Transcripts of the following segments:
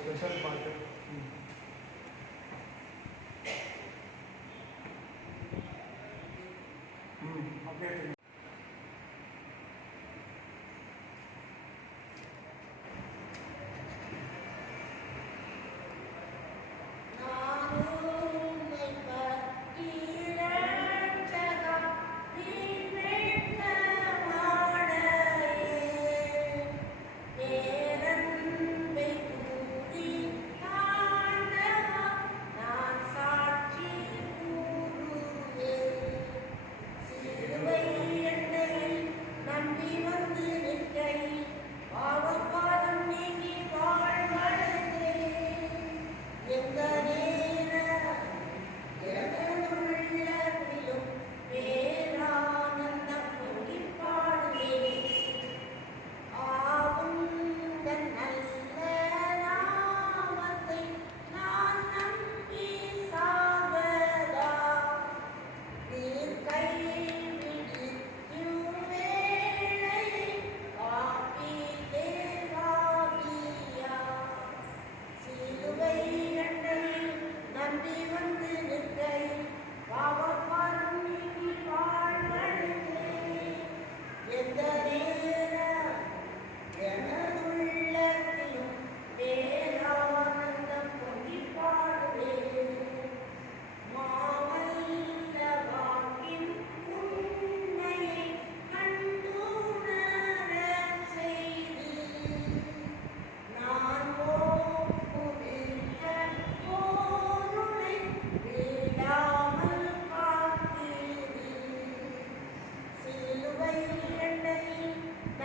Special பாட்டு.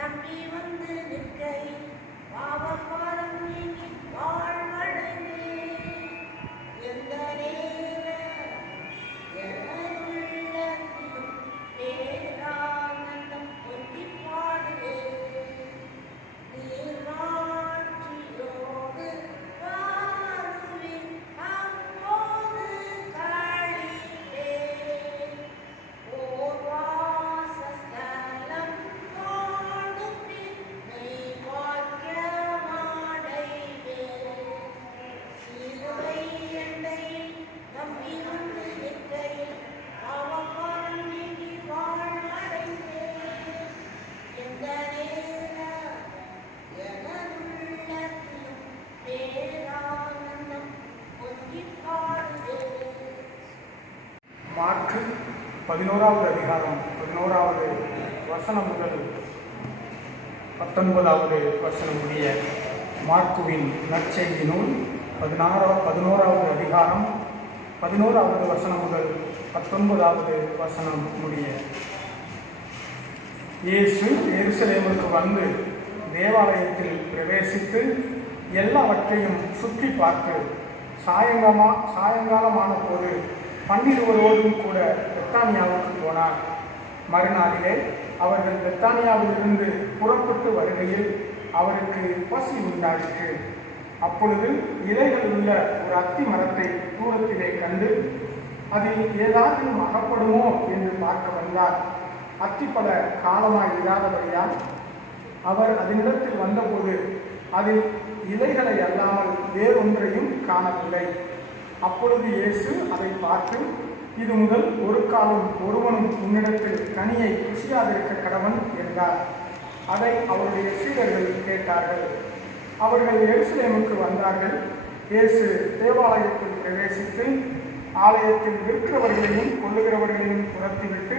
அப்படியே மாற்கு 11வது அதிகாரம் 11வது வசனம் முதல் 19வது வசனம் முடிய மார்க்குவின் நற்செய்தி நூல் 11வது அதிகாரம் 11வது வசனம் முதல் 19வது வசனம் முடிய. இயேசு எருசலேமுக்கு வந்து தேவாலயத்தில் பிரவேசித்து எல்லாவற்றையும் சுற்றி பார்த்து சாயங்காலமான போது 12 கூட பெத்தானியாவுக்கு போனார். மறுநாளிலே அவர்கள் பெத்தானியாவிலிருந்து புறப்பட்டு வருகையில் அவருக்கு பசி உண்டாயிற்று. அப்பொழுது இலைகள் உள்ள ஒரு அத்தி மரத்தை தூரத்திலே கண்டு அதில் ஏதாவது அகப்படுமோ என்று பார்க்க வந்தார். அத்திப்பழ காலமாய் இராதபடியால் அவர் அதனிடத்தில் வந்தபோது அதில் இலைகளை அல்லாமல் வேறொன்றையும் காணவில்லை. அப்பொழுது இயேசு அதை பார்த்து, இது முதல் ஒரு காலம் ஒருவனும் உன்னிடத்தில் கனியை ருசியாதிருக்க கடவன் என்றார். அதை அவருடைய சீடர்கள் கேட்டார்கள். அவர்கள் எருசலேமுக்கு வந்தார்கள். இயேசு தேவாலயத்தில் பிரவேசித்து ஆலயத்தில் விற்கிறவர்களையும் கொள்ளுகிறவர்களையும் துரத்திவிட்டு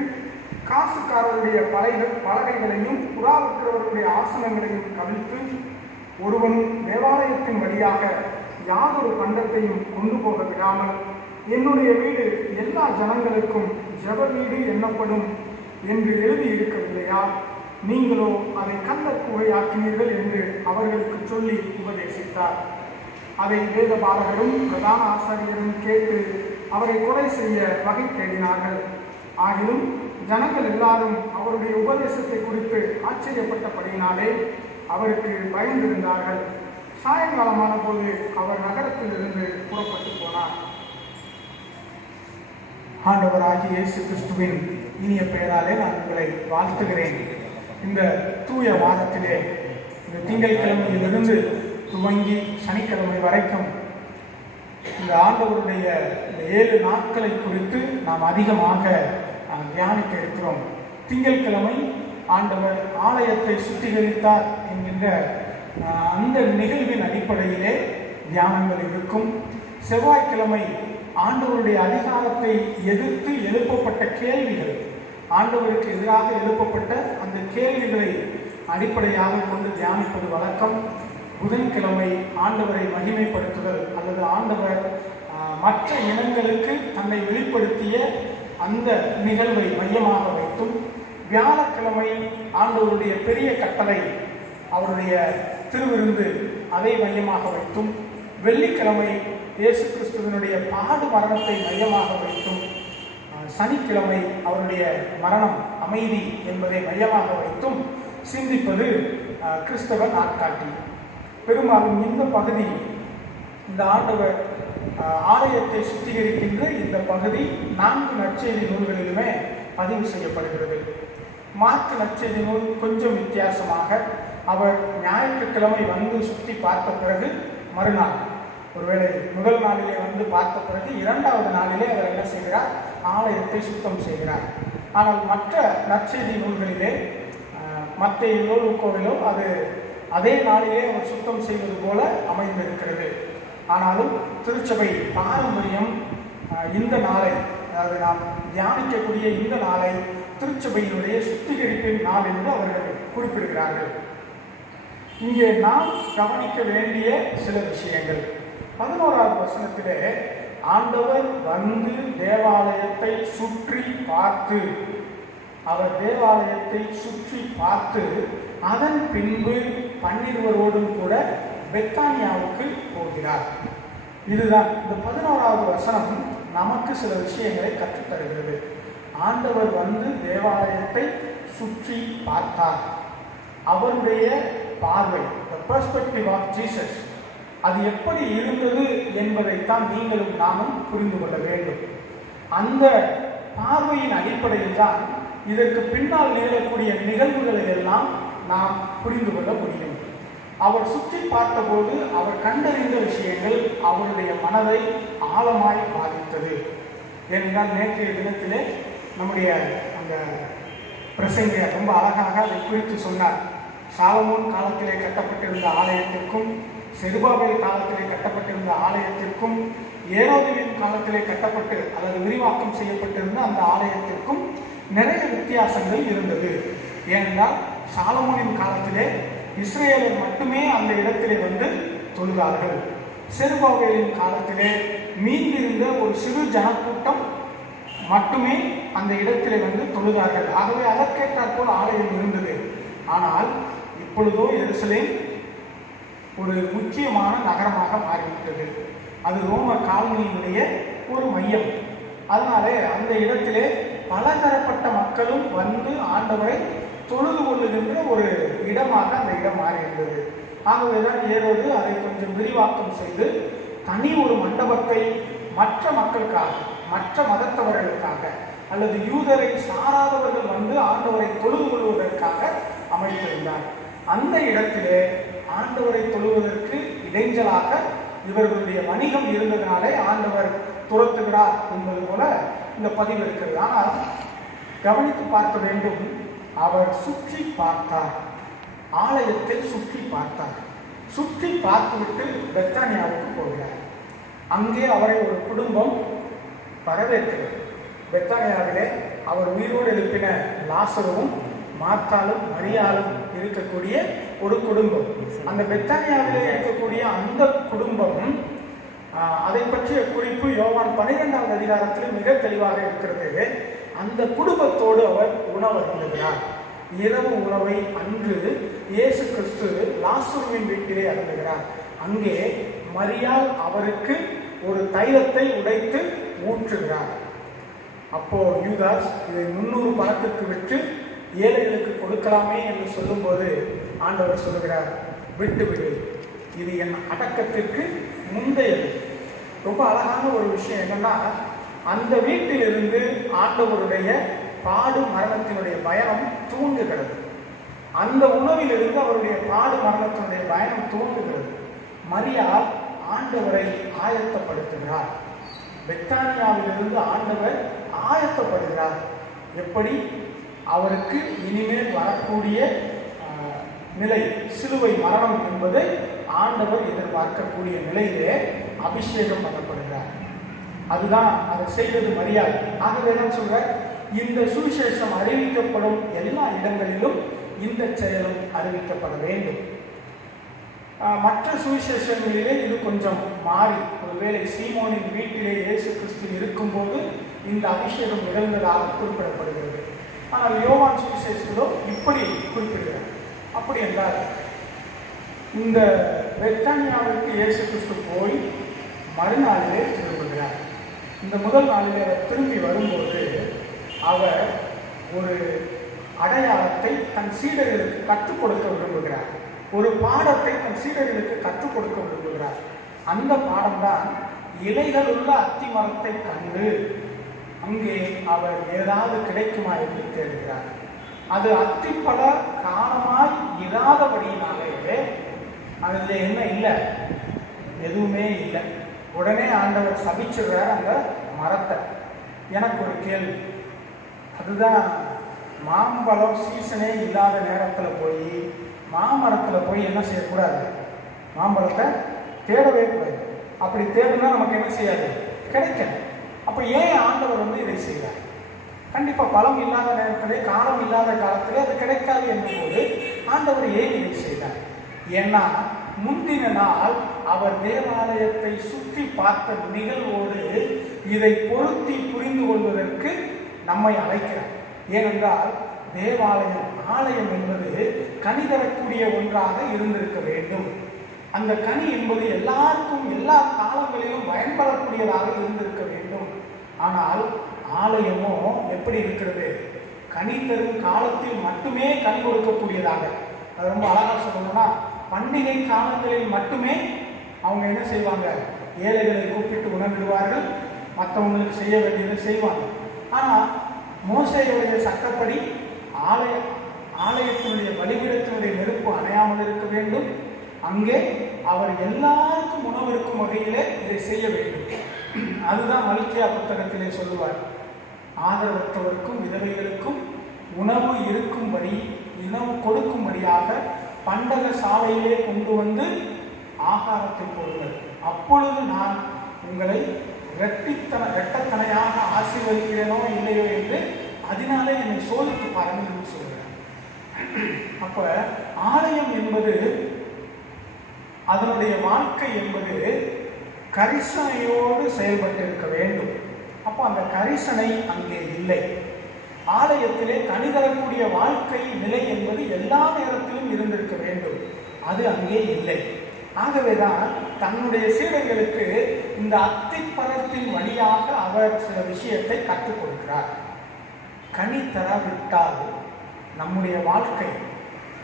காசுக்காரருடைய பலகைகளையும் புறா விற்கிறவர்களுடைய ஆசனங்களையும் கவிழ்த்து, ஒருவனும் தேவாலயத்தின் வழியாக யாதொரு பண்டத்தையும் கொண்டு போக விடாமல், என்னுடைய வீடு எல்லா ஜனங்களுக்கும் ஜெப வீடு எண்ணப்படும் என்று எழுதியிருக்கவில்லையா? நீங்களோ அதை கள்ளக் குகையாக்கினீர்கள் என்று அவர்களுக்கு சொல்லி உபதேசித்தார். அதை வேத பாலகரும் பிரதான ஆசாரியரும் கேட்டு அவரை கொலை செய்ய வகை தேடினார்கள். ஆகிலும் ஜனங்கள் எல்லாரும் அவருடைய உபதேசத்தை குறித்து ஆச்சரியப்பட்டபடியினாலே அவருக்கு பயந்திருந்தார்கள். சாயங்காலமான போது அவர் நகரத்திலிருந்து புறப்பட்டு போனார். ஆண்டவராகிய இயேசு கிறிஸ்துவின் இனிய பெயராலே நான் உங்களை வாழ்த்துகிறேன். இந்த தூய வாரத்திலே இந்த திங்கட்கிழமையிலிருந்து துவங்கி சனிக்கிழமை வரைக்கும் இந்த ஆண்டவருடைய இந்த 7 நாட்களை குறித்து நாம் அதிகமாக தியானிக்க இருக்கிறோம். திங்கட்கிழமை ஆண்டவர் ஆலயத்தை சுத்திகரித்தார் என்கின்ற அந்த நிகழ்வின் அடிப்படையிலே தியானங்கள் இருக்கும். செவ்வாய்க்கிழமை ஆண்டவருடைய அதிகாரத்தை எதிர்த்து எழுப்பப்பட்ட கேள்விகள், ஆண்டவருக்கு எதிராக எழுப்பப்பட்ட அந்த கேள்விகளை அடிப்படையாக கொண்டு தியானிப்பது வழக்கம். புதன்கிழமை ஆண்டவரை மகிமைப்படுத்துதல் அல்லது ஆண்டவர் மற்ற இனங்களுக்கு தன்னை வெளிப்படுத்திய அந்த நிகழ்வை மையமாக வைத்தும், வியாழக்கிழமை ஆண்டவருடைய பெரிய கட்டளை அவருடைய திருவிருந்து அதை மையமாக வைத்தும், வெள்ளிக்கிழமை இயேசு கிறிஸ்துவினுடைய பாடு மரணத்தை மையமாக வைத்தும், சனிக்கிழமை அவருடைய மரணம் அமைதி என்பதை மையமாக வைத்தும் சிந்திப்பது கிறிஸ்தவ நாட்காட்டி. பெரும்பாலும் இந்த பகுதி, இந்த ஆண்டவர் ஆலயத்தை சுத்திகரிக்கின்ற இந்த பகுதி 4 நற்செய்தி நூல்களிலுமே பதிவு செய்யப்படுகிறது. மார்க்கு நற்செய்தி நூல் கொஞ்சம் வித்தியாசமாக, அவர் ஞாயிற்றுக்கிழமை வந்து சுற்றி பார்த்த பிறகு மறுநாள், ஒருவேளை முதல் நாளிலே வந்து பார்த்த பிறகு 2வது நாளிலே அவர் என்ன செய்கிறார்? ஆலயத்தை சுத்தம் செய்கிறார். ஆனால் மற்ற நற்செய்தி நூல்களிலே மத்தேயுவோ லூக்காவிலோ அது அதே நாளிலே அவர் சுத்தம் செய்வது போல அமைந்திருக்கிறது. ஆனாலும் திருச்சபை பாரம்பரியம் இந்த நாளை, அதாவது நாம் தியானிக்கக்கூடிய இந்த நாளை திருச்சபையினுடைய சுத்திகரிப்பின் நாள் என்று அவர்கள் குறிப்பிடுகிறார்கள். இங்கே நாம் கவனிக்க வேண்டிய சில விஷயங்கள். 11வது வசனத்திலே ஆண்டவர் வந்து தேவாலயத்தை சுற்றி பார்த்து, அவர் தேவாலயத்தை சுற்றி பார்த்து அதன் பின்பு 12 கூட பெத்தானியாவுக்கு போகிறார். இதுதான் இந்த 11வது வசனம் நமக்கு சில விஷயங்களை கற்றுத்தருகிறது. ஆண்டவர் வந்து தேவாலயத்தை சுற்றி பார்த்தார். அவருடைய பார்வை, the perspective of Jesus, அது எப்படி இருந்தது என்பதைத்தான் நீங்களும் நானும் புரிந்து கொள்ள வேண்டும். அந்த பார்வையின் அடிப்படையில் தான் இதற்கு பின்னால் நிகழக்கூடிய நிகழ்வுகளை எல்லாம் நாம் புரிந்து கொள்ள முடியும். அவர் சுற்றி பார்த்தபோது அவர் கண்டறிந்த விஷயங்கள் அவருடைய மனதை ஆழமாய் பாதித்தது. ஏனென்றால் நேற்றைய தினத்திலே நம்முடைய அந்த பிரசங்கியார் ரொம்ப அழகாக அதை குறித்து சொன்னார். சாலமோன் காலத்திலே கட்டப்பட்டிருந்த ஆலயத்திற்கும், செருபாபேல் காலத்திலே கட்டப்பட்டிருந்த ஆலயத்திற்கும், ஏரோதுவின் காலத்திலே கட்டப்பட்டு அல்லது விரிவாக்கம் செய்யப்பட்டிருந்த அந்த ஆலயத்திற்கும் நிறைய வித்தியாசங்கள் இருந்தது. ஏனென்றால் சாலமோனின் காலத்திலே இஸ்ரேலர் மட்டுமே அந்த இடத்திலே வந்து தொழுதார்கள். செருபாபேலின் காலத்திலே மீந்திருந்த ஒரு சிறு ஜனக்கூட்டம் மட்டுமே அந்த இடத்திலே வந்து தொழுதார்கள். ஆகவே அதற்கேற்றாற்போல் ஆலயம் இருந்தது. ஆனால் இப்பொழுதோ எருசலேம் ஒரு முக்கியமான நகரமாக மாறிவிட்டது. அது ரோம காலனியினுடைய ஒரு மையம். அதனாலே அந்த இடத்திலே பலதரப்பட்ட மக்களும் வந்து ஆண்டவரை தொழுது கொள்ளுகின்ற ஒரு இடமாக அந்த இடம் மாறியிருந்தது. ஆகவேதான் ஏரோது அதை கொஞ்சம் விரிவாக்கம் செய்து தனி ஒரு மண்டபத்தை மற்ற மக்களுக்காக, மற்ற மதத்தவர்களுக்காக அல்லது யூதரை சாராதவர்கள் வந்து ஆண்டவரை தொழுது கொள்வதற்காக அமைத்திருந்தார். அந்த இடத்திலே ஆண்டவரை தொழுவதற்கு இடைஞ்சலாக இவர்களுடைய வணிகம் இருந்ததினாலே ஆண்டவர் துரத்துகிறார் என்பது போல இந்த பதிவு இருக்கிறது. ஆனால் கவனித்து பார்க்க வேண்டும். அவர் சுற்றி பார்த்தார், ஆலயத்தை சுற்றி பார்த்தார். சுற்றி பார்த்துவிட்டு பெத்தானியாவுக்கு போகிறார். அங்கே அவரை ஒரு குடும்பம் வரவேற்கிறது. பெத்தானியாவிலே அவர் உயிரோடு எழுப்பின லாசருவும் மார்த்தாலும் மரியாளும் இருக்கக்கூடிய ஒரு குடும்பம். அந்த பெத்தானியாவிலே இருக்கக்கூடிய அந்த குடும்பம், அதை பற்றிய குறிப்பு யோவான் 12வது அதிகாரத்தில் மிக தெளிவாக இருக்கிறது. அந்த குடும்பத்தோடு அவர் உணவு அருந்துகிறார். இரவு உணவை அன்று இயேசு கிறிஸ்து லாசருவின் வீட்டிலே அருந்துகிறார். அங்கே மரியாள் அவருக்கு ஒரு தைலத்தை உடைத்து ஊற்றுகிறார். அப்போ யூதாஸ் இதை 300 பணத்துக்கு விற்று ஏழைகளுக்கு கொடுக்கலாமே என்று சொல்லும்போது ஆண்டவர் சொல்லுகிறார், விட்டுவிடு, இது என் அடக்கத்திற்கு முந்தையது. ரொம்ப அழகான ஒரு விஷயம் என்னன்னா, அந்த வீட்டிலிருந்து ஆண்டவருடைய பாடு மரணத்தினுடைய பயணம் துவங்குகிறது. அந்த உணவிலிருந்து அவருடைய பாடு மரணத்தினுடைய பயணம் துவங்குகிறது. மரியாள் ஆண்டவரை ஆயத்தப்படுத்துகிறார். பெத்தானியாவிலிருந்து ஆண்டவர் ஆயத்தப்படுகிறார். எப்படி? அவருக்கு இனிமேல் வரக்கூடிய நிலை சிலுவை மரணம் என்பதை ஆண்டவர் எதிர்பார்க்கக்கூடிய நிலையிலே அபிஷேகம் பண்ணப்படுகிறார். அதுதான் அதை செய்வது மரியாள். ஆகவே தான் சொல்ற, இந்த சுவிசேஷம் அறிவிக்கப்படும் எல்லா இடங்களிலும் இந்த செயலும் அறிவிக்கப்பட வேண்டும். மற்ற சுவிசேஷங்களிலே இது கொஞ்சம் மாறி, ஒருவேளை சீமோனின் வீட்டிலே இயேசு கிறிஸ்து இருக்கும்போது இந்த அபிஷேகம் நிகழ்ந்ததாக குறிப்பிடப்படுகிறது. ஆனால் யோவான் சுவிசேஷத்திலோ இப்படி குறிப்பிடுகிறார். அப்படி என்றால், இந்த பெத்தானியாவிற்கு இயேசு கிறிஸ்து போய் மறுநாளிலே திரும்புகிறார். இந்த முதல் நாளிலே அவர் திரும்பி வரும்போது அவர் ஒரு அடையாளத்தை தன் சீடர்களுக்கு கற்றுக் கொடுக்க விரும்புகிறார். ஒரு பாடத்தை தன் சீடர்களுக்கு கற்றுக் கொடுக்க விரும்புகிறார். அந்த பாடம்தான், இலைகள் உள்ள அத்தி மரத்தை கண்டு அங்கே அவர் ஏதாவது கிடைக்குமா என்று தேடுகிறார். அது அத்திப்பழ காலமாய் இராதபடியினாலே அதில் என்ன இல்லை, எதுவுமே இல்லை. உடனே ஆண்டவர் சபிச்சிடுறார் அந்த மரத்தை. எனக்கு ஒரு கேள்வி, அதுதான் மாம்பழம் சீசனே இல்லாத நேரத்தில் போய் மாமரத்தில் போய் என்ன செய்யக்கூடாது, மாம்பழத்தை தேடவே கூடாது. அப்படி தேடுனா நமக்கு என்ன செய்யாது, கிடைக்காது. அப்போ ஏன் ஆண்டவர் இதை செய்கிறார்? கண்டிப்பாக பழம் இல்லாத நேரத்திலே, காலம் இல்லாத காலத்திலே அது கிடைக்காது என்பது ஆண்டவர் ஏன் இதை செய்தார்? ஏன்னா முந்தின நாள் அவர் தேவாலயத்தை சுற்றி பார்த்த நிகழ்வோடு இதை பொருத்தி புரிந்து கொள்வதற்கு நம்மை அழைக்கிறார். ஏனென்றால் தேவாலயம், ஆலயம் என்பது கனி தரக்கூடிய ஒன்றாக இருந்திருக்க வேண்டும். அந்த கனி என்பது எல்லாருக்கும் எல்லா காலங்களிலும் பயன்படக்கூடியதாக இருந்திருக்க வேண்டும். ஆனால் ஆலயமோ எப்படி இருக்கிறது, கனி தரும் காலத்தில் மட்டுமே கனி கொடுக்கக்கூடியதாக. அது ரொம்ப அழகாக சொல்லணும்னா, பண்டிகை காலங்களில் மட்டுமே அவங்க என்ன செய்வாங்க, ஏழைகளை கூப்பிட்டு உணவிடுவார்கள், மற்றவங்களுக்கு செய்ய வேண்டியதை செய்வாங்க. ஆனால் மோசேயுடைய சட்டப்படி ஆலயத்தினுடைய பலிபீடத்தினுடைய நெருப்பு அணையாமல் இருக்க வேண்டும். அங்கே அவர் எல்லாருக்கும் உணவு இருக்கும் வகையிலே இதை செய்ய வேண்டும். அதுதான் மல்கியா புத்தகத்திலே சொல்லுவார், ஆதரவற்றவருக்கும் விதவைகளுக்கும் உணவு இருக்கும்படி, உணவு கொடுக்கும்படியாக பண்டக சாலையிலே கொண்டு வந்து ஆகாரத்தை போடுங்கள், அப்பொழுது நான் உங்களை இரட்டத்தனையாக ஆசீர்வதிக்கிறேனோ இல்லையோ என்று அதனாலே என்னை சோதித்து பாருங்கள் என்று சொல்கிறார். அப்ப ஆலயம் என்பது, அதனுடைய வாழ்க்கை என்பது கரிசனையோடு செயல்பட்டு இருக்க வேண்டும். அப்போ அந்த கரிசனை அங்கே இல்லை. ஆலயத்திலே கனி தரக்கூடிய வாழ்க்கை நிலை என்பது எல்லா நேரத்திலும் இருந்திருக்க வேண்டும், அது அங்கே இல்லை. ஆகவேதான் தன்னுடைய சீடர்களுக்கு இந்த அத்திப்பழத்தின் வழியாக அவர் சில விஷயத்தை கற்றுக் கொடுக்கிறார். கனி தராவிட்டால் நம்முடைய வாழ்க்கை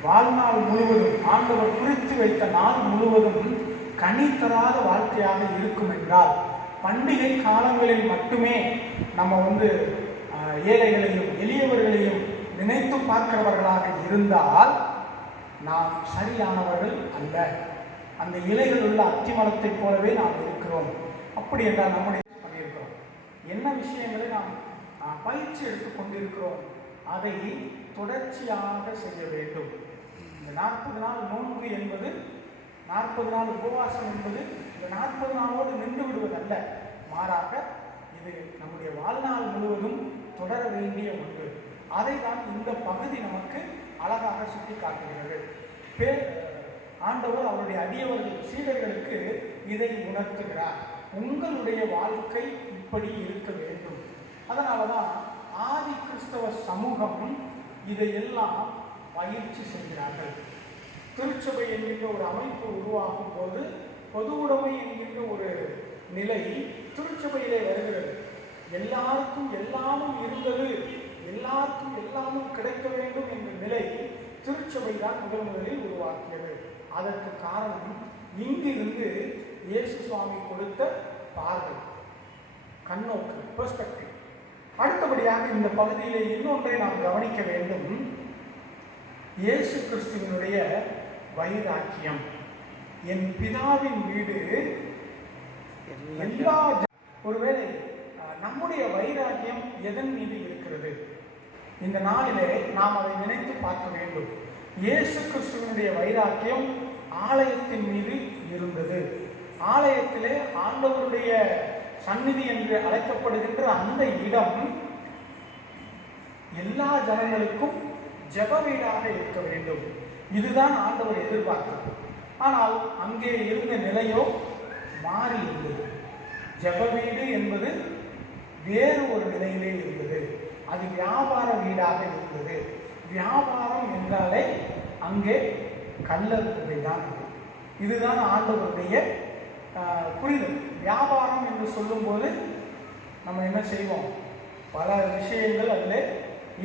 வாழ்நாள் முழுவதும், ஆண்டவர் குறித்து வைத்த நாள் முழுவதும் கனி தராத வாழ்க்கையாக இருக்கும் என்றால், பண்டிகை காலங்களில் மட்டுமே நம்ம ஏழைகளையும் எளியவர்களையும் நினைத்து பார்க்கிறவர்களாக இருந்தால் நாம் சரியானவர்கள் அல்ல. அந்த இலைகள் உள்ள அத்திமரத்தை போலவே நாம் இருக்கிறோம். அப்படி என்றால் நம்முடைய பண்ணியிருக்கிறோம், என்ன விஷயங்களை நாம் பயிற்சி எடுத்துக் கொண்டிருக்கிறோம், அதை தொடர்ச்சியாக செய்ய வேண்டும். இந்த 40 நாள் நோன்பு என்பது 40 நாள் உபவாசம் என்பது இந்த 40 நாளோடு நின்று விடுவதல்ல, மாறாக இது நம்முடைய வாழ்நாள் முழுவதும் தொடர வேண்டிய ஒன்று. அதை தான் இந்த பகுதி நமக்கு அழகாக சுட்டி காட்டுகிறது. ஆண்டவர் அவருடைய அடியவர்கள் சீடர்களுக்கு இதை உணர்த்துகிறார். உங்களுடைய வாழ்க்கை இப்படி இருக்க வேண்டும். அதனாலதான் ஆதி கிறிஸ்தவ சமூகம் இதையெல்லாம் பயிற்சி செய்கிறார்கள். திருச்சபை என்கின்ற ஒரு அமைப்பு உருவாகும் போது பொது உடைமை என்கின்ற ஒரு நிலை திருச்சபையிலே வருகிறது. எல்லாருக்கும் எல்லாமும் இருந்தது, எல்லாருக்கும் எல்லாமும் கிடைக்க வேண்டும் என்ற நிலை திருச்சபை தான் முதலில் உருவாக்கியது. அதற்கு காரணம் இங்கிருந்து இயேசு சுவாமி கொடுத்த பார்வை, கண்ணோக்கு, பெர்ஸ்பெக்டிவ். அடுத்தபடியாக இந்த பகுதியிலே இன்னொன்றை நாம் கவனிக்க வேண்டும். இயேசு கிறிஸ்துவினுடைய வைராக்கியம். என் பிதாவின் வீடு எல்லா, ஒருவேளை நம்முடைய வைராக்கியம் எதன் மீது இருக்கிறது? இந்த நாளிலே நாம் அதை நினைத்து பார்க்க வேண்டும். இயேசு கிறிஸ்துவினுடைய வைராக்கியம் ஆலயத்தின் மீது இருந்தது. ஆலயத்திலே ஆண்டவருடைய சந்நிதி என்று அழைக்கப்படுகின்ற அந்த இடம் எல்லா ஜனங்களுக்கும் ஜெப வீடாக இருக்க வேண்டும். இதுதான் ஆண்டவர் எதிர்பார்த்தார். ஆனால் அங்கே இருந்த நிலையோ மாறி இருந்தது. ஜெப வீடு என்பது வேறு ஒரு நிலையிலே இருந்தது. அது வியாபார வீடாக இருந்தது. வியாபாரம் என்றாலே அங்கே கள்ளர் புகைதான். இதுதான் ஆண்டவருடைய புரிதல். வியாபாரம் என்று சொல்லும்போது நம்ம என்ன செய்வோம்? பல விஷயங்கள் அதில்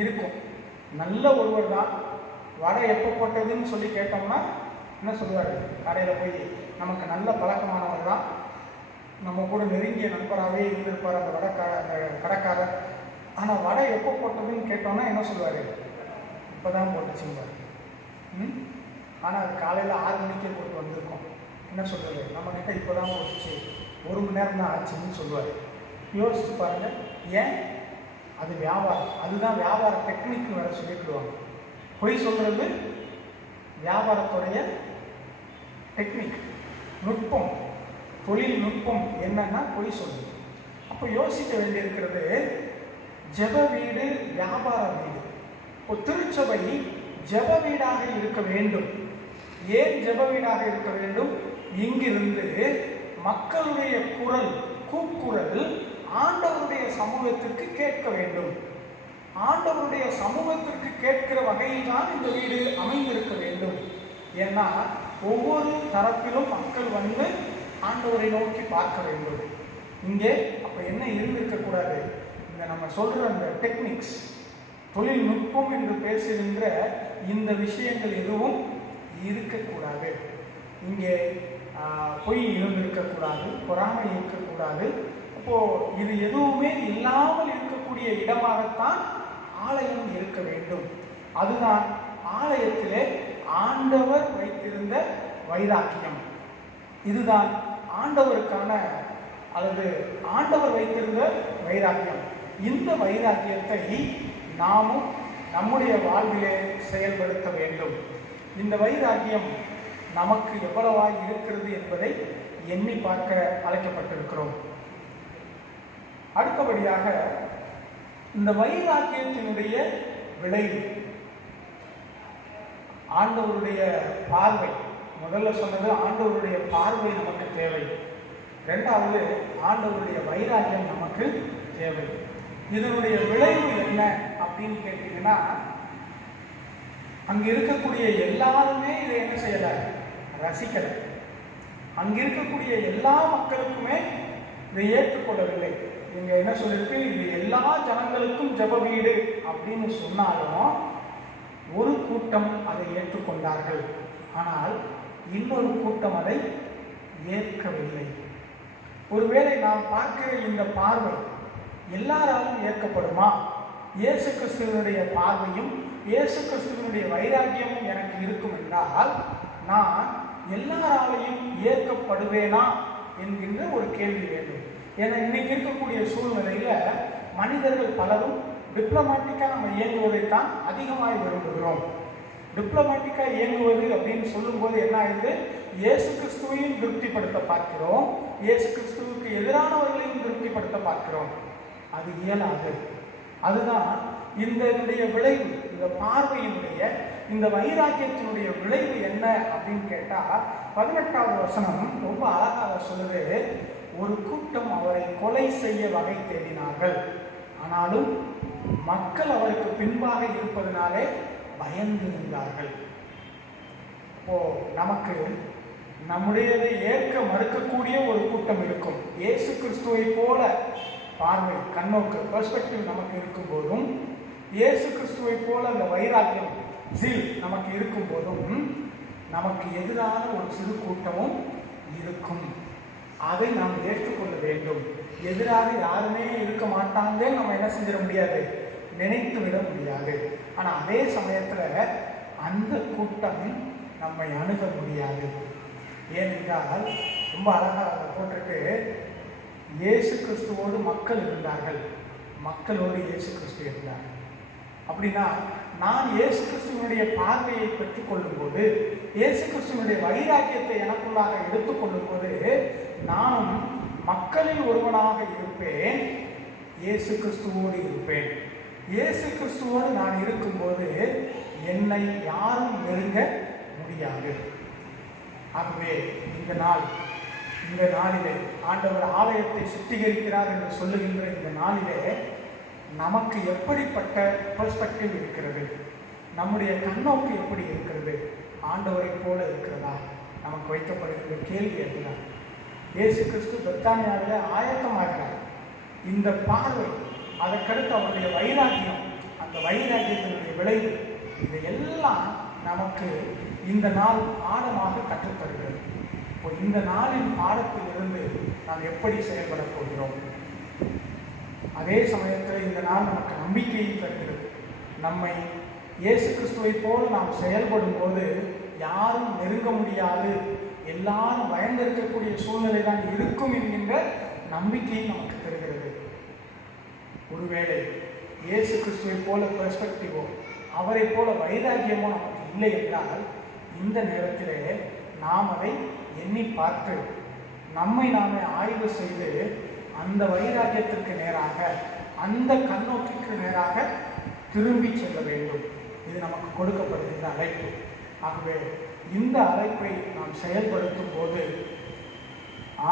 இருக்கும். நல்ல ஒருவர் தான். வடை எப்போ போட்டதுன்னு சொல்லி கேட்டோம்னா என்ன சொல்லுவார்? கடையில் போய் நமக்கு நல்ல பழக்கமானவர் தான், நம்ம கூட நெருங்கிய நண்பராகவே இருந்திருப்பார் அந்த கடைக்காரர். ஆனால் வடை எப்போ போட்டதுன்னு கேட்டோம்னா என்ன சொல்லுவார்? இப்போ தான் போட்டுச்சுங்க. ஆனால் அது காலையில் 6 மணிக்கே போட்டு வந்திருக்கோம். என்ன சொல்கிறது? நம்மக்கிட்ட இப்போ தான் போட்டுச்சு, 1 மணி நேரம் தான் ஆச்சுன்னு சொல்லுவார். யோசிச்சு பாருங்கள். ஏன்? அது வியாபாரம். அதுதான் வியாபார டெக்னிக்னு வேறு சொல்லிவிடுவாங்க. பொய் சொல்கிறது வியாபாரத்துடைய டெக்னிக், நுட்பம், தொழில்நுட்பம் என்னன்னா பொய் சொல்லுது. அப்போ யோசிக்க வேண்டியிருக்கிறது, ஜெப வீடு வியாபார வீடு. இப்போ திருச்சபை ஜெப வீடாக இருக்க வேண்டும். ஏன் ஜெப வீடாக இருக்க வேண்டும்? இங்கிருந்து மக்களுடைய குரல், கூக்குரல் ஆண்டவருடைய சமூகத்திற்கு கேட்க வேண்டும். ஆண்டவருடைய சமூகத்திற்கு கேட்கிற வகையில் தான் இந்த வீடு அமைந்திருக்க வேண்டும். ஏன்னா ஒவ்வொரு தரப்பிலும் மக்கள் வந்து ஆண்டவரை நோக்கி பார்க்க வேண்டும். இங்கே அப்போ என்ன இருந்திருக்கக்கூடாது? இந்த நம்ம சொல்கிற அந்த டெக்னிக்ஸ், தொழில்நுட்பம் என்று பேசுகின்ற இந்த விஷயங்கள் எதுவும் இருக்கக்கூடாது. இங்கே பொய் இருந்திருக்கக்கூடாது, பொறாமை இருக்கக்கூடாது. அப்போது இது எதுவுமே இல்லாமல் இருக்கக்கூடிய இடமாகத்தான் ஆலயம் இருக்க வேண்டும். அதுதான் ஆலயத்திலே ஆண்டவர் வைத்திருந்த வைராக்கியம். இதுதான் ஆண்டவருக்கான அல்லது ஆண்டவர் வைத்திருந்த வைராக்கியம். இந்த வைராக்கியத்தை நாமும் நம்முடைய வாழ்விலே செயல்படுத்த வேண்டும். இந்த வைராக்கியம் நமக்கு எவ்வளவாய் இருக்கிறது என்பதை எண்ணி பார்க்க அழைக்கப்பட்டிருக்கிறோம். அடுத்தபடியாக இந்த வைராக்கியத்தினுடைய விளைவு ஆண்டவருடைய பார்வை. முதல்ல சொன்னது ஆண்டவருடைய பார்வை நமக்கு தேவை. 2வது ஆண்டவருடைய வைராக்கியம் நமக்கு தேவை. இதனுடைய விளைவு என்ன அப்படின்னு கேட்டீங்கன்னா, அங்க இருக்கக்கூடிய எல்லாருமே இதை என்ன செய்யல? ரசிக்கல. அங்க இருக்கக்கூடிய எல்லா மக்களுக்குமே இதை ஏற்றுக்கொள்ளவில்லை. இங்க என்ன சொல்லிருக்கு? இது எல்லா ஜனங்களுக்கும் ஜெப வீடு அப்படின்னு சொன்னாலும் ஒரு கூட்டம் அதை ஏற்றுக்கொண்டார்கள். ஆனால் இன்னொரு கூட்டம் அதை ஏற்கவில்லை. ஒருவேளை நாம் பார்க்கிற இந்த பார்வை எல்லாராலும் ஏற்கப்படுமா? இயேசு கிறிஸ்துவனுடைய பார்வையும் இயேசு கிறிஸ்துவனுடைய வைராக்கியமும் எனக்கு இருக்கும் என்றால் நான் எல்லாராலையும் ஏற்கப்படுவேனா என்கின்ற ஒரு கேள்வி வேண்டும். ஏன்னா இன்னைக்கு இருக்கக்கூடிய சூழ்நிலையில மனிதர்கள் பலரும் டிப்ளமேட்டிக்காக நம்ம இயங்குவதைத்தான் அதிகமாக விரும்புகிறோம். டிப்ளமேட்டிக்காக இயங்குவது அப்படின்னு சொல்லும்போது என்ன ஆகுது? இயேசு கிறிஸ்துவையும் திருப்திப்படுத்த பார்க்கிறோம், இயேசு கிறிஸ்துவுக்கு எதிரானவர்களையும் திருப்திப்படுத்த பார்க்கிறோம். அது இயலாது. அதுதான் இதனுடைய விளைவு, இந்த பார்வையினுடைய, இந்த வைராக்கியத்தினுடைய விளைவு என்ன அப்படின்னு கேட்டா 18வது வசனம் ரொம்ப அழகாக சொல்லுது. ஒரு கூட்டம் அவரை கொலை செய்ய வகை தேடினார்கள், ஆனாலும் மக்கள் அவருக்கு பின்பாக இருப்பதனாலே பயந்து இருந்தார்கள். இப்போ நமக்கு நம்முடையதை ஏற்க மறுக்கக்கூடிய ஒரு கூட்டம் இருக்கும். இயேசு கிறிஸ்துவை போல பார்வை, கண்ணோக்கு, பெர்ஸ்பெக்டிவ் நமக்கு இருக்கும் போதும், இயேசு கிறிஸ்துவை போல அந்த வைராக்கியம், ஜீல் நமக்கு இருக்கும் போதும், நமக்கு எதிரான ஒரு சிறு கூட்டமும் இருக்கும். அதை நாம் ஏற்றுக்கொள்ள வேண்டும். எதிராக யாருமே இருக்க மாட்டாங்கன்னு நம்ம என்ன செஞ்சிட முடியாது, நினைத்து விட முடியாது. ஆனால் அதே சமயத்தில் அந்த கூட்டம் நம்மை அணுக முடியாது. ஏனென்றால் ரொம்ப அழகாக போட்டிருக்கு, இயேசு கிறிஸ்துவோடு மக்கள் இருந்தார்கள், மக்களோடு இயேசு கிறிஸ்து இருந்தார். அப்படின்னா நான் இயேசு கிறிஸ்துவனுடைய பார்வையை பெற்றுக்கொள்ளும் போது, இயேசு கிறிஸ்துவனுடைய வைராக்கியத்தை எனக்குள்ளாக எடுத்துக்கொள்ளும் போது, நானும் மக்களில் ஒருவனாக இருப்பேன், இயேசு கிறிஸ்துவோடு இருப்பேன். இயேசு கிறிஸ்துவோடு நான் இருக்கும்போது என்னை யாரும் நெருங்க முடியாது. ஆகவே இந்த நாளிலே ஆண்டவர் ஆலயத்தை சுத்திகரிக்கிறார் என்று சொல்லுகின்ற இந்த நாளிலே நமக்கு எப்படிப்பட்ட பெர்ஸ்பெக்டிவ் இருக்கிறது, நம்முடைய கண்ணோக்கு எப்படி இருக்கிறது, ஆண்டவரை போல இருக்கிறதா? நமக்கு வைக்கப்படுகின்ற கேள்வி அதுதான். இயேசு கிறிஸ்து பெத்தானியாவிலே ஆயத்தமாகிறார். இந்த பார்வை, அதற்கடுத்து அவருடைய வைராக்கியம், அந்த வைராக்கியத்தினுடைய விளைவு, இதையெல்லாம் நமக்கு இந்த நாள் பாடமாக கற்றுத்தருகிறது. இப்போ இந்த நாளின் பாடத்திலிருந்து நாம் எப்படி செயல்பட போகிறோம்? அதே சமயத்தில் இந்த நாள் நமக்கு நம்பிக்கையை தருகிறது. நம்மை இயேசு கிறிஸ்துவை போல நாம் செயல்படும் போது யாரும் நெருங்க முடியாது, எல்லாரும் பயந்திருக்கக்கூடிய சூழ்நிலை தான் இருக்கும் என்கின்ற நம்பிக்கையை நமக்கு தருகிறது. ஒருவேளை இயேசு கிறிஸ்துவை போல பெர்ஸ்பெக்டிவோ, அவரை போல வைராக்கியமோ நமக்கு இல்லை என்றால், இந்த நேரத்திலே நாம் அதை எண்ணி பார்த்து நம்மை நாமே ஆய்வு செய்து அந்த வைராக்கியத்திற்கு நேராக, அந்த கண்ணோக்கிற்கு நேராக திரும்பி செல்ல வேண்டும். இது நமக்கு கொடுக்கப்படுகின்ற அழைப்பு. ஆகவே இந்த அழைப்பை நாம் செயல்படுத்தும் போது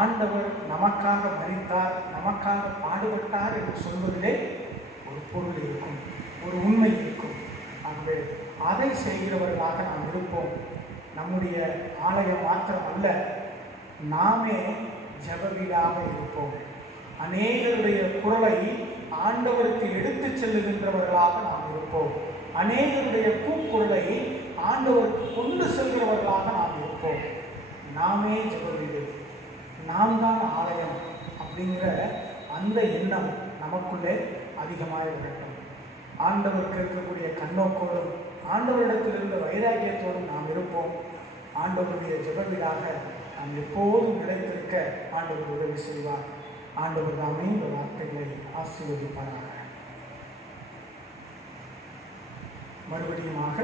ஆண்டவர் நமக்காக மரித்தார், நமக்காக பாடுபட்டார் என்று சொல்வதிலே ஒரு பொருள் இருக்கும், ஒரு உண்மை இருக்கும். ஆகவே அதை செய்கிறவர்களாக நாம் இருப்போம். நம்முடைய ஆலயம் மாத்திரம் அல்ல, நாமே ஜெபவீடாக இருப்போம். அநேகருடைய குரலை ஆண்டவருக்கு எடுத்து செல்லுகின்றவர்களாக நாம் இருப்போம். அநேகருடைய கூக்குரலை ஆண்டவருக்கு கொண்டு செல்கிறவர்களாக நாம் இருப்போம். நாமே ஜெபவீடு, நாம் தான் ஆலயம் அப்படிங்கிற அந்த எண்ணம் நமக்குள்ளே அதிகமாக இருக்கட்டும். ஆண்டவருக்கு இருக்கக்கூடிய கண்ணோக்கோடும், ஆண்டவரிடத்திலிருந்த வைராக்கியத்தோடும் நாம் இருப்போம். ஆண்டவருடைய ஜெபவீடாக நாம் எப்போதும் நிலைத்திருக்க ஆண்டவர் உதவி செய்வார். ஆண்டவர் தாமே இந்த வார்த்தைகளை ஆசீர்வதிப்பாராக. மறுபடியுமாக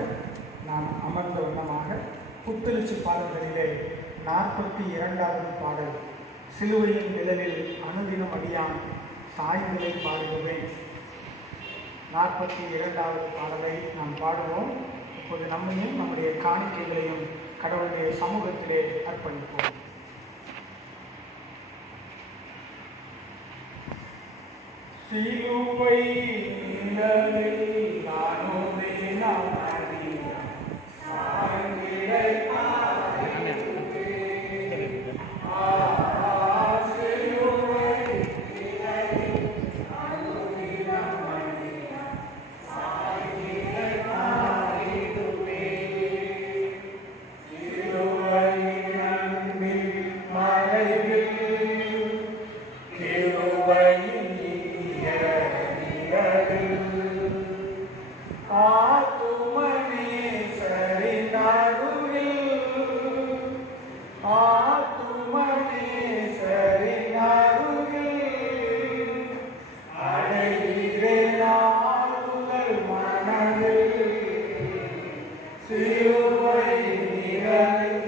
நாம் அமர்ந்த வண்ணமாக புத்தெழுச்சி பாடல்களிலே 42வது பாடல், சிலுவையின் நிழலில் அனுதினம் அடியான் சாய்நிலை பாடுவேன். 42வது பாடலை நாம் பாடுவோம். இப்போது நம்மையும் நம்முடைய காணிக்கைகளையும் கடவுளுடைய சமூகத்திலே அர்ப்பணிப்போம். சிலுவை நிழலில் அனுதினம் அடியான் சாய்நிலை சிலுவை நிழலில்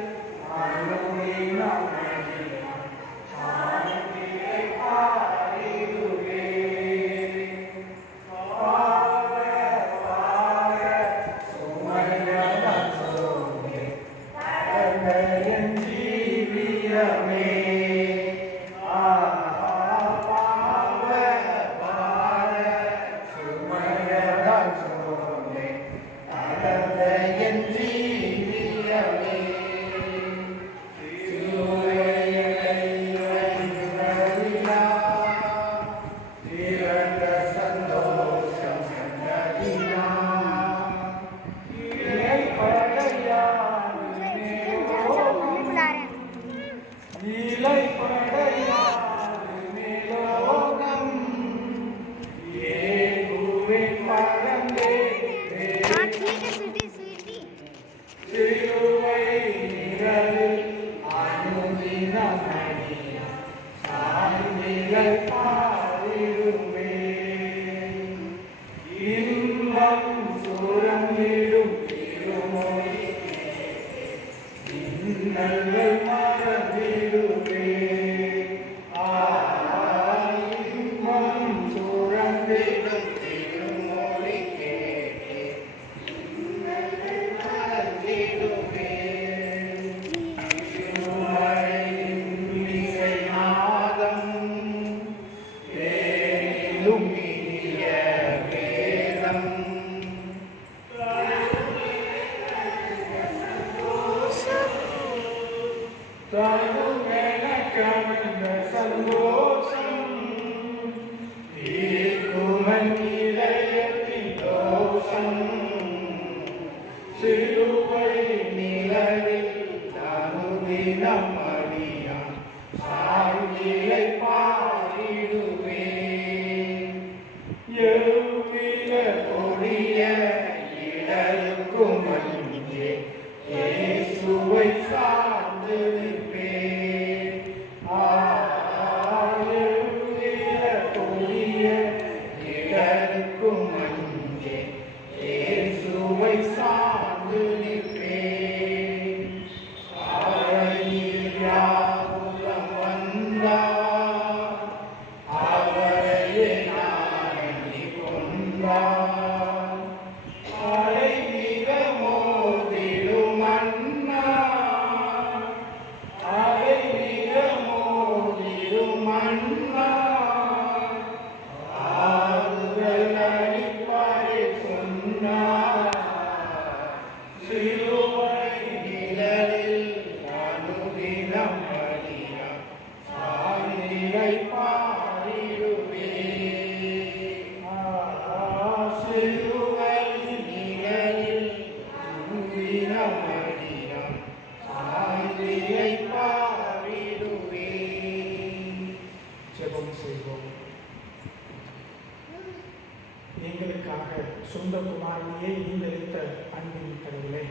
சொந்த குமாரனையே ஈந்தளித்த அன்பின் கடவுளே,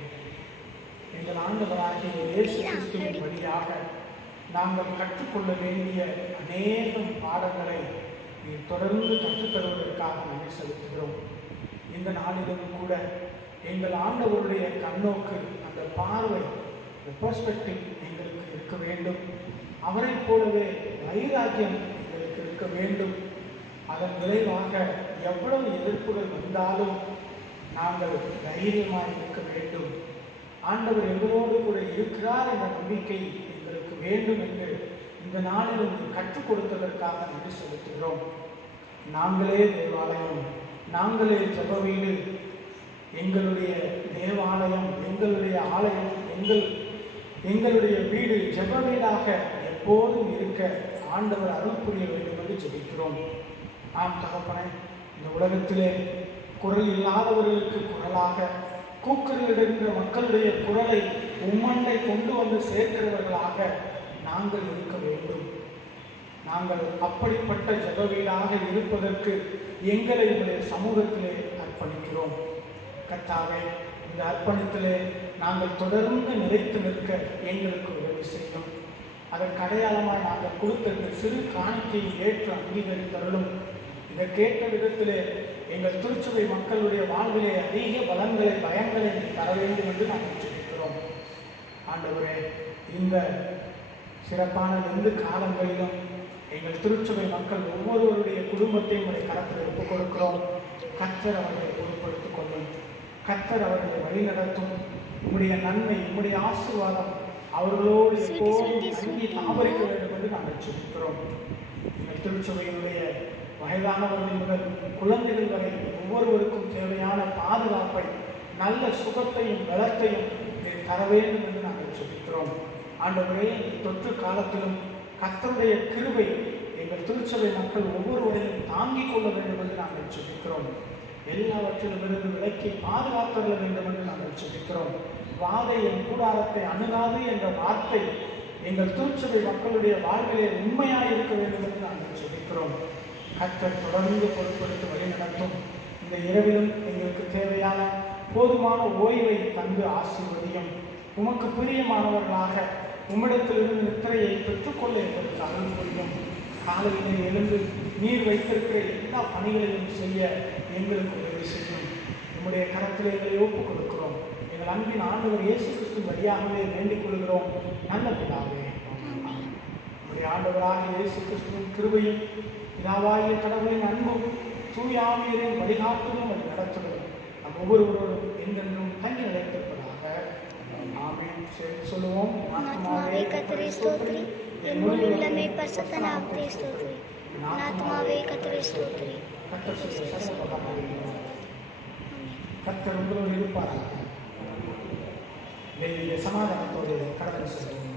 எங்கள் ஆண்டவராகிய இயேசு கிறிஸ்துவின் வழியாக நாங்கள் கற்றுக்கொள்ள வேண்டிய அநேகம் பாடங்களை நீர் தொடர்ந்து கற்றுத்தருவதற்காக நன்றி செலுத்துகிறோம். இந்த நாளிலும் கூட எங்கள் ஆண்டவருடைய கண்ணோக்கு, அந்த பார்வை, அந்த பெர்ஸ்பெக்டிவ் எங்களுக்கு இருக்க வேண்டும். அவரை போலவே வைராக்கியம் எங்களுக்கு இருக்க வேண்டும். அதன் விளைவாக எவ்வளவு எதிர்ப்புகள் வந்தாலும் நாங்கள் தைரியமாக இருக்க வேண்டும். ஆண்டவர் எங்களோடு கூட இருக்கிறார் என்ற நம்பிக்கை எங்களுக்கு வேண்டும் என்று இந்த நாளில் கற்றுக் கொடுத்ததற்காக நன்றி செலுத்துகிறோம். நாங்களே தேவாலயம், நாங்களே ஜெப வீடு, எங்களுடைய தேவாலயம், எங்களுடைய ஆலயம், எங்களுடைய வீடு ஜெப வீடாக எப்போதும் இருக்க ஆண்டவர் அருள் புரிய வேண்டும் என்று ஜெபிக்கிறோம். ஆம் தகப்பனே, இந்த உலகத்திலே குரல் இல்லாதவர்களுக்கு குரலாக, கூக்குரலிடுகின்ற மக்களுடைய குரலை உம்மண்டை கொண்டு வந்து சேர்க்கிறவர்களாக நாங்கள் இருக்க வேண்டும். நாங்கள் அப்படிப்பட்ட ஜெப வீடாக இருப்பதற்கு எங்களை உடைய சமூகத்திலே அர்ப்பணிக்கிறோம். கர்த்தாவே, இந்த அர்ப்பணித்திலே நாங்கள் தொடர்ந்து நிலைத்து நிற்க எங்களுக்கு உதவி செய்யும். அதற்கு அடையாளமாக நாங்கள் கொடுத்த இந்த சிறு காணிக்கையை ஏற்று அங்கீகரித்தருளும். இதை கேட்ட விதத்திலே எங்கள் திருச்சபை மக்களுடைய வாழ்விலே அதிக பலன்களை, பயன்களை தர வேண்டும் என்று நாங்கள் சொல்லிக்கிறோம். ஆண்டவரே, இந்த சிறப்பான 2 காலங்களிலும் எங்கள் திருச்சபை மக்கள் ஒவ்வொருவருடைய குடும்பத்தையும் உடைய கரத்தில் ஒப்புக் கொடுக்கிறோம். கர்த்தர் அவர்களை பொறுப்படுத்திக் கொள்ளும். கர்த்தர் அவர்களை வழிநடத்தும். உம்முடைய நன்மை, உம்முடைய ஆசீர்வாதம் அவர்களோடு எப்போதும் தங்கி தாபரிக்க வேண்டும் என்று நாங்கள் சொல்லிக்கிறோம். எங்கள் திருச்சபையினுடைய வயதானவர்கள் முதல் குழந்தைகள் வரை ஒவ்வொருவருக்கும் தேவையான பாதுகாப்பை, நல்ல சுகத்தையும் பலத்தையும் தர வேண்டும் என்று நாங்கள் சொல்லிக்கிறோம். ஆண்டவரே, தொற்று காலத்திலும் கர்த்தருடைய கிருபை எங்கள் திருச்சபை மக்கள் ஒவ்வொருவரையும் தாங்கிக் கொள்ள வேண்டும் என்று நாங்கள் சொல்லிக்கிறோம். எல்லாவற்றிலும் இருந்து விலக்கி பாதுகாத்துள்ள வேண்டும் என்று நாங்கள் சொல்லிக்கிறோம். வாதை என் கூடாரத்தை அணுகாது என்ற வார்த்தை எங்கள் திருச்சபை மக்களுடைய வாழ்விலே உண்மையாக இருக்க வேண்டும் என்று நாங்கள் சொல்லிக்கிறோம். கர்த்தர் தொடர்ந்து பொறுப்படுத்தி வழிநடத்தும். இந்த இரவிலும் எங்களுக்கு தேவையான போதுமான ஓய்வை தந்து ஆசீர்வதியும். உமக்கு பிரியமானவர்களாக உம்மிடத்திலிருந்து நித்திரையை பெற்றுக்கொள்ள எங்களுக்கு அருள் புரியும். காலையிலே எழுந்து நீர் வைத்திருக்கிற எல்லா பணிகளையும் செய்ய எங்களுக்கு உதவி செய்யும். நம்முடைய கரத்திலே எங்களை ஒப்புக் கொடுக்கிறோம். எங்கள் அன்பின் ஆண்டவர் இயேசு கிறிஸ்து வழியாகவே வேண்டிக் கொள்கிறோம். நல்ல பிதாவே, நம்முடைய ஆண்டவராக இயேசு கிறிஸ்துவின் கிருபையும் பிதாவாகிய கடவுளின் அன்பும் தூய ஆவியரின் வழிகாட்டுதலும் அது நடத்துதலும் நம் ஒவ்வொருவரோடும் என்றென்றும் தங்கி நிலைத்திருப்பதாக. ஆமென். சொல்லுவோம். ஆத்மாவே கர்த்தரை ஸ்தோத்திரி, என் முழு உள்ளமே பரிசுத்த நாமத்தை ஸ்தோத்திரி. ஆத்மாவே கர்த்தரை ஸ்தோத்திரி. கர்த்தர் உங்களோடு இருப்பாராக. சமாதானத்தோடு கடந்து செல்வோம்.